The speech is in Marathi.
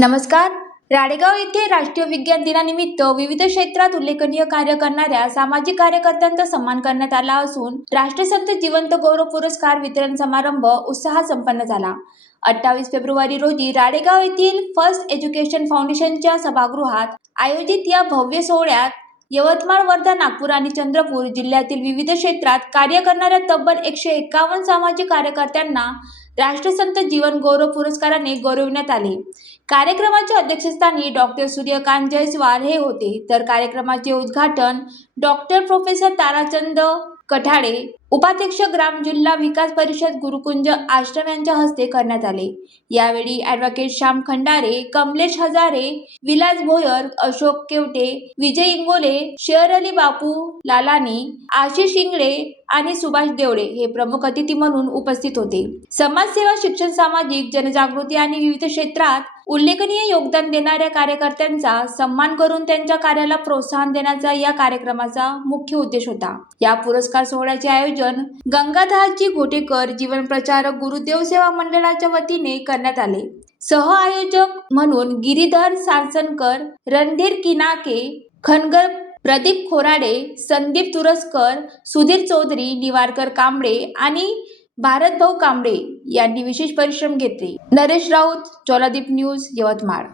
नमस्कार. राळेगाव येथे राष्ट्रीय विज्ञान दिनानिमित्त विविध क्षेत्रात उल्लेखनीय कार्य करणाऱ्या सामाजिक कार्यकर्त्यांचा सन्मान करण्यात आला असून राष्ट्रसंत जिवंत गौरव पुरस्कार वितरण समारंभ उत्साहात संपन्न झाला. 28 फेब्रुवारी रोजी राळेगाव येथील फर्स्ट एज्युकेशन फाउंडेशनच्या सभागृहात आयोजित या भव्य सोहळ्यात यवतमाळ, वर्धा, नागपूर आणि चंद्रपूर जिल्ह्यातील विविध क्षेत्रात कार्य करणाऱ्या तब्बल 151 सामाजिक कार्यकर्त्यांना राष्ट्रसंत जीवन गौरव पुरस्काराने गौरविण्यात आले. कार्यक्रमाच्या अध्यक्षस्थानी डॉक्टर सूर्यकांत जयस्वाल हे होते, तर कार्यक्रमाचे उद्घाटन डॉक्टर प्रोफेसर ताराचंद कठाडे, उपाध्यक्ष ग्राम जिल्हा विकास परिषद गुरुकुंज आश्रम यांच्या हस्ते करण्यात आले. यावेळी ॲडव्होकेट श्याम खंडारे, कमलेश हजारे, विलास भोयर, अशोक केवटे, विजय इंगोले, शेर अली बापू लालानी, आशिष इंगळे आणि सुभाष देवडे हे प्रमुख अतिथी म्हणून उपस्थित होते. समाजसेवा, शिक्षण, सामाजिक जनजागृती आणि विविध क्षेत्रात उल्लेखनीय योगदान देणाऱ्या कार्यकर्त्यांचा सन्मान करून त्यांच्या कार्याला प्रोत्साहन देण्याचा या कार्यक्रमाचा मुख्य उद्देश होता. या पुरस्कार सोहळ्याचे आयोजन गंगाधरजी घोटेकर जीवन प्रचारक गुरुदेव सेवा मंडळाच्या वतीने करण्यात आले. सह आयोजक म्हणून गिरीधर सारसनकर, रणधीर किनाके, खनगर प्रदीप खोराडे, संदीप तुरस्कर, सुधीर चौधरी, निवारकर कांबळे आणि भारतभाऊ कांबळे यांनी विशेष परिश्रम घेतले. नरेश राऊत, ज्वालादीप न्यूज, यवतमाळ.